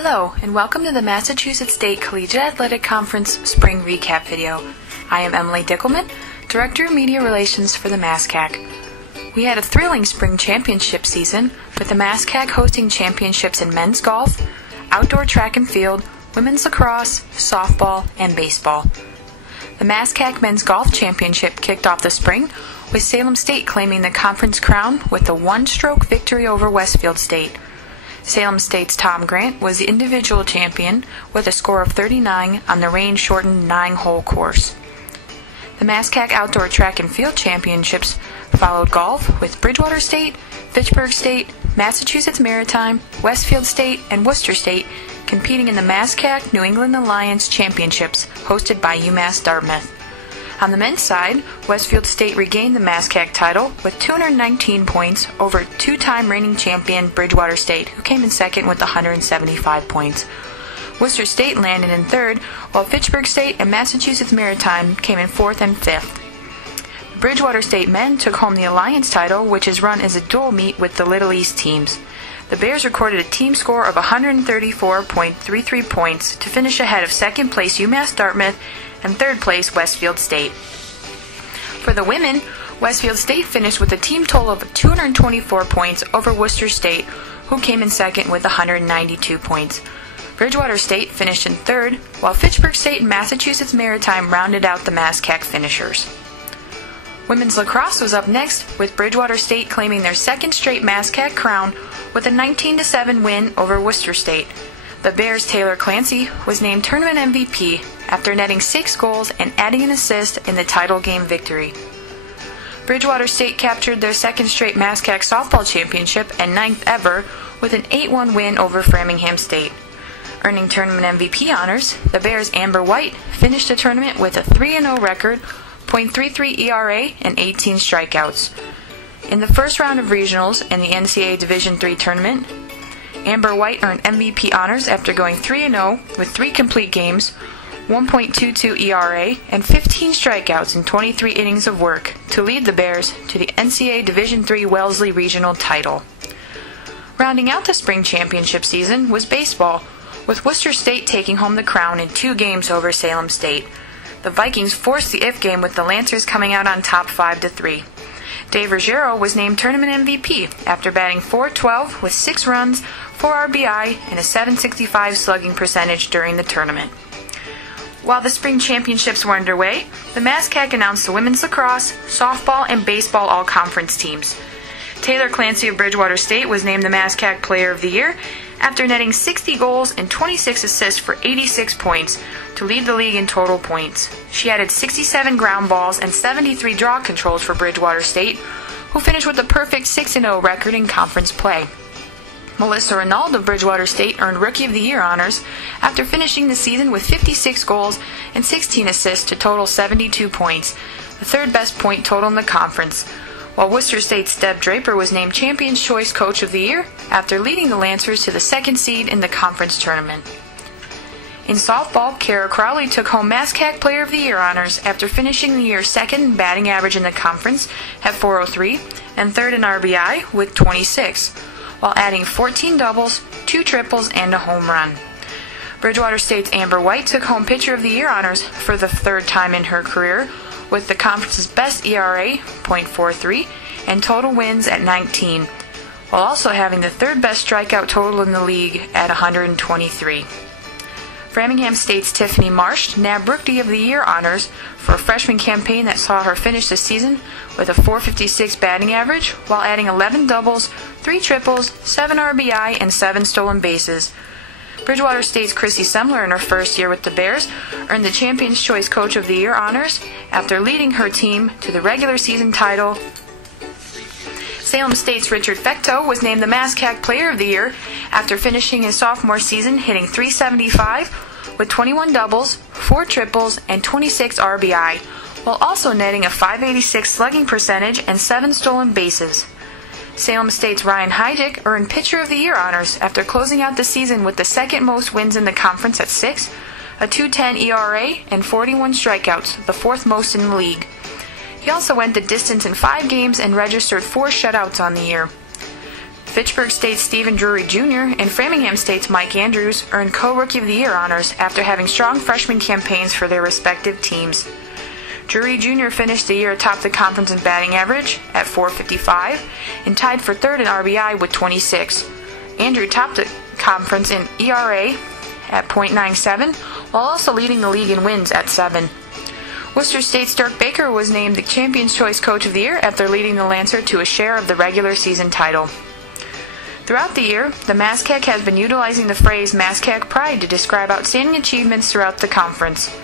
Hello, and welcome to the Massachusetts State Collegiate Athletic Conference Spring Recap video. I am Emily Dickelman, Director of Media Relations for the MASCAC. We had a thrilling spring championship season, with the MASCAC hosting championships in men's golf, outdoor track and field, women's lacrosse, softball, and baseball. The MASCAC Men's Golf Championship kicked off the spring, with Salem State claiming the conference crown with a one-stroke victory over Westfield State. Salem State's Tom Grant was the individual champion with a score of 39 on the rain-shortened 9-hole course. The MASCAC Outdoor Track and Field Championships followed golf with Bridgewater State, Fitchburg State, Massachusetts Maritime, Westfield State, and Worcester State competing in the MASCAC New England Alliance Championships hosted by UMass Dartmouth. On the men's side, Westfield State regained the MASCAC title with 219 points over two-time reigning champion Bridgewater State, who came in second with 175 points. Worcester State landed in third, while Fitchburg State and Massachusetts Maritime came in fourth and fifth. The Bridgewater State men took home the Alliance title, which is run as a dual meet with the Little East teams. The Bears recorded a team score of 134.33 points to finish ahead of second place UMass Dartmouth and third place Westfield State. For the women, Westfield State finished with a team total of 224 points over Worcester State, who came in second with 192 points. Bridgewater State finished in third, while Fitchburg State and Massachusetts Maritime rounded out the MASCAC finishers. Women's lacrosse was up next, with Bridgewater State claiming their second straight MASCAC crown with a 19-7 win over Worcester State. The Bears' Taylor Clancy was named tournament MVP after netting 6 goals and adding an assist in the title game victory. Bridgewater State captured their second straight MASCAC softball championship and 9th ever with an 8-1 win over Framingham State. Earning tournament MVP honors, the Bears' Amber White finished the tournament with a 3-0 record, .33 ERA, and 18 strikeouts. In the first round of regionals in the NCAA Division III tournament, Amber White earned MVP honors after going 3-0 with 3 complete games, 1.22 ERA, and 15 strikeouts in 23 innings of work to lead the Bears to the NCAA Division III Wellesley Regional title. Rounding out the spring championship season was baseball, with Worcester State taking home the crown in 2 games over Salem State. The Vikings forced the if game with the Lancers coming out on top 5-3. Dave Ruggiero was named tournament MVP after batting .412 with 6 runs, 4 RBI, and a .765 slugging percentage during the tournament. While the spring championships were underway, the MASCAC announced the women's lacrosse, softball, and baseball all-conference teams. Taylor Clancy of Bridgewater State was named the MASCAC Player of the Year after netting 60 goals and 26 assists for 86 points to lead the league in total points. She added 67 ground balls and 73 draw controls for Bridgewater State, who finished with a perfect 6-0 record in conference play. Melissa Renauld of Bridgewater State earned Rookie of the Year honors after finishing the season with 56 goals and 16 assists to total 72 points, the third best point total in the conference, while Worcester State's Deb Draper was named Champion's Choice Coach of the Year after leading the Lancers to the second seed in the conference tournament. In softball, Kara Crowley took home MASCAC Player of the Year honors after finishing the year second in batting average in the conference at .403 and third in RBI with 26, while adding 14 doubles, 2 triples, and a home run. Bridgewater State's Amber White took home Pitcher of the Year honors for the 3rd time in her career, with the conference's best ERA, .43, and total wins at 19, while also having the 3rd best strikeout total in the league at 123. Framingham State's Tiffany Marsh nabbed Rookie of the Year honors for a freshman campaign that saw her finish the season with a .456 batting average, while adding 11 doubles, 3 triples, 7 RBI, and 7 stolen bases. Bridgewater State's Chrissy Semler, in her first year with the Bears, earned the Champion's Choice Coach of the Year honors after leading her team to the regular season title. Salem State's Richard Fecteau was named the MASCAC Player of the Year after finishing his sophomore season hitting .375 with 21 doubles, 4 triples, and 26 RBI, while also netting a .586 slugging percentage and 7 stolen bases. Salem State's Ryan Heidick earned Pitcher of the Year honors after closing out the season with the 2nd most wins in the conference at 6, a .210 ERA, and 41 strikeouts, the 4th most in the league. He also went the distance in 5 games and registered 4 shutouts on the year. Fitchburg State's Stephen Drury Jr. and Framingham State's Mike Andrews earned Co-Rookie of the Year honors after having strong freshman campaigns for their respective teams. Drury Jr. finished the year atop the conference in batting average at .455 and tied for third in RBI with 26. Andrew topped the conference in ERA at .97, while also leading the league in wins at 7. Worcester State's Dirk Baker was named the Champion's Choice Coach of the Year after leading the Lancer to a share of the regular season title. Throughout the year, the MASCAC has been utilizing the phrase MASCAC Pride to describe outstanding achievements throughout the conference.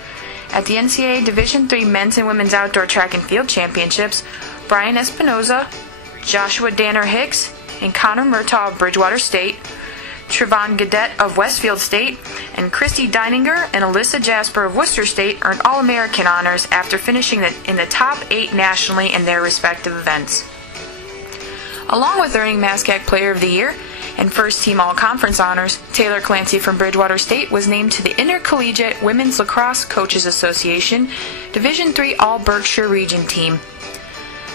At the NCAA Division III Men's and Women's Outdoor Track and Field Championships, Brian Espinoza, Joshua Danner Hicks, and Connor Murtaugh of Bridgewater State, Trevon Gadet of Westfield State, and Christy Deininger and Alyssa Jasper of Worcester State earned All-American honors after finishing in the top 8 nationally in their respective events. Along with earning MASCAC Player of the Year and First Team All-Conference honors, Taylor Clancy from Bridgewater State was named to the Intercollegiate Women's Lacrosse Coaches Association Division III All-Berkshire Region Team.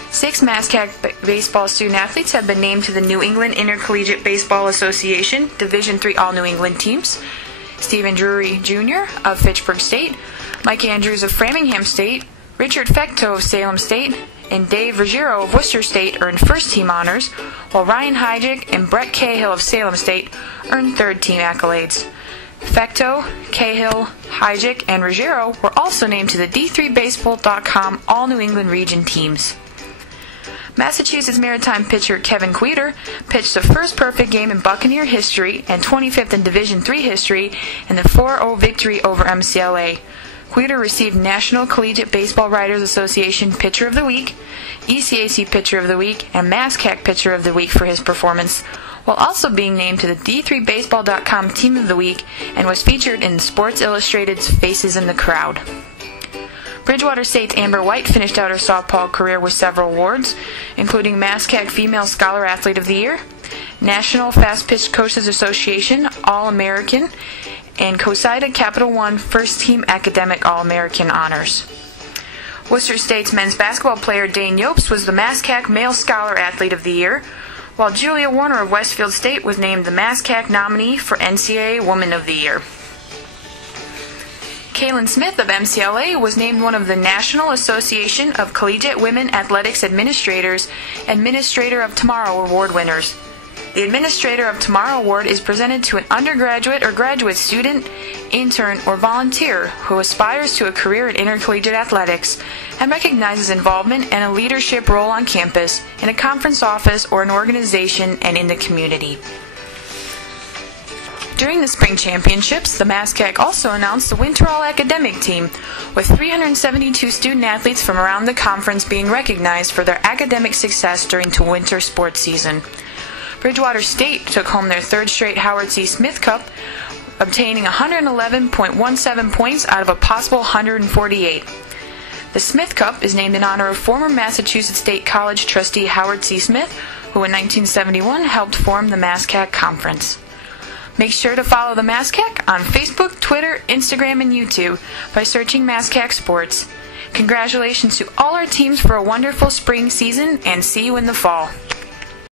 6 MASCAC baseball student-athletes have been named to the New England Intercollegiate Baseball Association Division III All-New England teams. Stephen Drury Jr. of Fitchburg State, Mike Andrews of Framingham State, Richard Fecto of Salem State, and Dave Ruggiero of Worcester State earned first-team honors, while Ryan Hygic and Brett Cahill of Salem State earned third-team accolades. Fecto, Cahill, Hygic, and Ruggiero were also named to the D3Baseball.com All-New England Region teams. Massachusetts Maritime pitcher Kevin Queter pitched the first perfect game in Buccaneer history and 25th in Division III history in the 4-0 victory over MCLA. Queter received National Collegiate Baseball Writers Association Pitcher of the Week, ECAC Pitcher of the Week, and MASCAC Pitcher of the Week for his performance, while also being named to the D3Baseball.com Team of the Week and was featured in Sports Illustrated's Faces in the Crowd. Bridgewater State's Amber White finished out her softball career with several awards, including MASCAC Female Scholar Athlete of the Year, National Fast Pitch Coaches Association All-American, and COSIDA Capital One First Team Academic All-American honors. Worcester State's men's basketball player Dane Yopes was the MASCAC Male Scholar Athlete of the Year, while Julia Warner of Westfield State was named the MASCAC nominee for NCAA Woman of the Year. Kaylin Smith of MCLA was named one of the National Association of Collegiate Women Athletics Administrators Administrator of Tomorrow Award winners. The Administrator of Tomorrow Award is presented to an undergraduate or graduate student, intern, or volunteer who aspires to a career in intercollegiate athletics and recognizes involvement and a leadership role on campus, in a conference office, or an organization, and in the community. During the spring championships, the MASCAC also announced the Winter All-Academic Team, with 372 student-athletes from around the conference being recognized for their academic success during the winter sports season. Bridgewater State took home their third straight Howard C. Smith Cup, obtaining 111.17 points out of a possible 148. The Smith Cup is named in honor of former Massachusetts State College trustee Howard C. Smith, who in 1971 helped form the MASCAC Conference. Make sure to follow the MASCAC on Facebook, Twitter, Instagram, and YouTube by searching MASCAC Sports. Congratulations to all our teams for a wonderful spring season, and see you in the fall.